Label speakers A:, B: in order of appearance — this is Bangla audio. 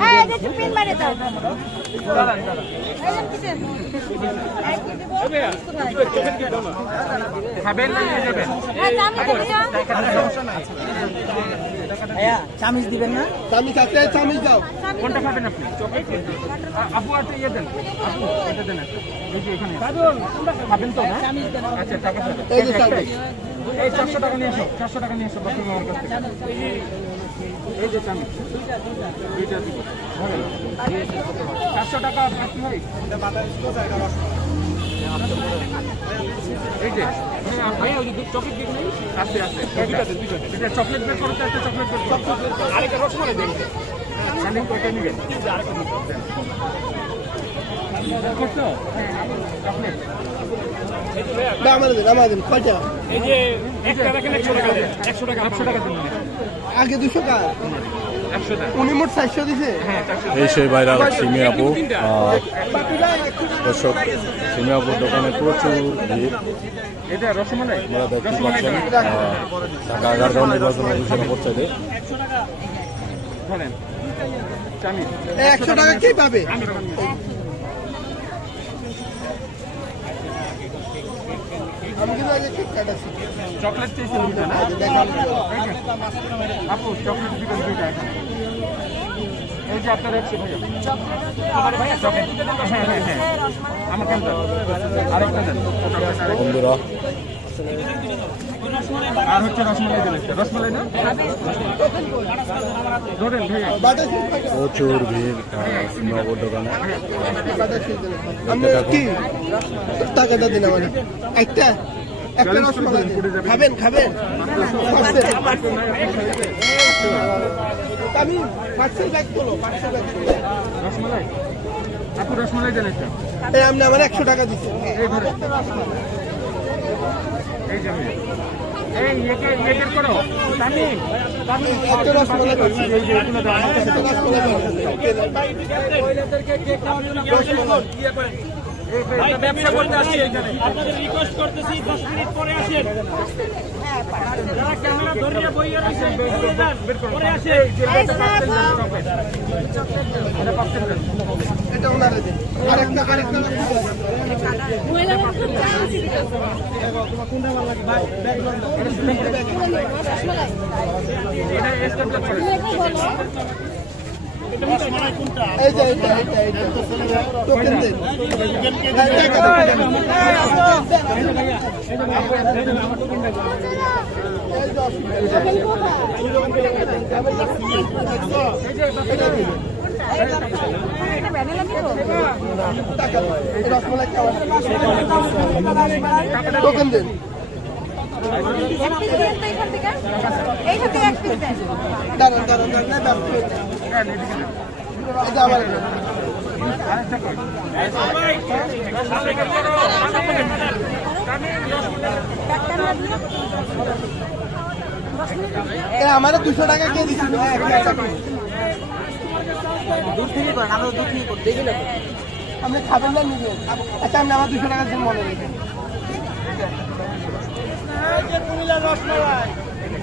A: হ্যাঁ পিন মারে দাও
B: খাবেন না নিয়ে যাবেন
A: হ্যাঁ,
C: চামিচ দিবেন না
D: চামিচ আছে চামিচ দাও
B: কোনটা খাবেন আপনি আপু একটা ইয়ে দেন আপু এটা দেন এই যে এখানে খাবেন তো না আচ্ছা টাকা।
D: এই যে চামিচ
B: এই চারশো টাকা নিয়ে এসো চারশো টাকা নিয়ে এসো বাকি আমার কাছ থেকে এই যে দুইটা দিব। টাকা বাকি হয় এই যে হ্যাঁ, চকলেট কেক নেই আছে আছে এটা চকলেট বের করো একটা চকলেট বের করো। আরেকটা রসমালাই দেন। মানে কয়টা নেবেন। চকলেট এই যে রাখেন একশো টাকা দেন। একশো টাকা একশো টাকা দিন।
D: আগে দুশো
B: টাকা
D: উনি মোট চারশো দিছে।
E: এই সেই ভাইরাল সিমি আপু দর্শক সিমি আপুর দোকানে প্রচুর ভিড়। আপনারা দেখতে পাচ্ছেন ঢাকা নির্বাচন
D: একশো টাকা কে পাবে আমি কিন্তু আগে ঠিক কাটাচ্ছি
B: চকলেট চেয়েছেন দুইটা না? আপু চকলেট দিবেন দুইটা এখন। এই যে আপনার হচ্ছে ভাইয়া। ভাইয়া চকলেট হ্যাঁ হ্যাঁ হ্যাঁ। আমার কেন আরেকটা দেন।
E: বন্ধুরা।
B: আর হচ্ছে রসমালাই একটা। রসমালাই না? ধরেন?
E: প্রচুর ভিড় দোকানে।
D: টাকাটা দিন আমার একটা। একটা রসমালাই খাবেন খাবেন আমি পার্সেল ব্যাগ তোলো পার্সেল ব্যাগ
B: রসমালাই আপু রসমালাই দেন একটা
D: এই আপনি আমার একশো টাকা দিচ্ছেন
B: এই ধরে এই এই একে একের করো তামিম তামিম
D: একটা রসমালাই পাচ্ছি।
B: এই যে এগুলো দাও আমার কাছে
D: একটা রসমালাই পাচ্ছি।
B: ব্যবসা করতে আসছি এইখানে
F: আপনাদের রিকোয়েস্ট করতেছি দশ মিনিট পরে আসেন। যারা ক্যামেরা ধরিয়ে বইয়ে রয়েছেন পরে আসেন।
D: এটা ওনারে দিন। আরেকটা আরেকটা রসমালাই। এই যে এইটা এইটা এইটা টোকেন দিন এই টোকেন দিন।
A: এইখান থেকে।
D: দাঁড়ান দাঁড়ান দাঁড়ান দাঁড়ান এটা আমার এটা। এ দুশো টাকা কে দিছিল
C: দূর থেকে করেন আমরা দূর থেকে করতে গেলে
D: আপনি খাবেন না নিজে। আচ্ছা আপনি আমার দুশো টাকা মনে রেখেন